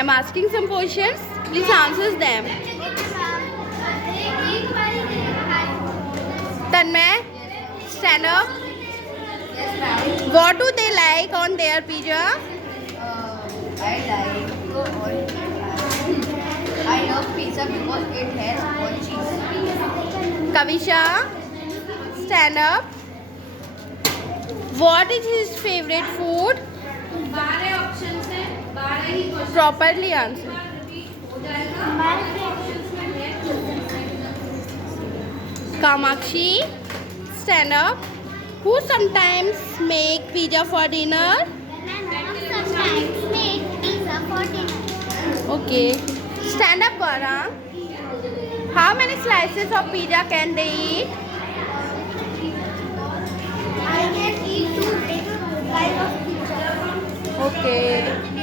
I'm asking some questions. Please answer them. Tanmay, stand up. What do they like on their pizza? I love pizza because it has all cheese. Kavisha, stand up. What is his favorite food? 12 options हैं 12 ही question Properly answer. हो जाएगा options में है Kamakshi, stand up. Who sometimes make pizza for dinner? Sometimes make pizza for dinner. Okay. Stand up, Gaurang. How many slices of pizza can they eat? I can eat 2 big slices of pizza. Okay.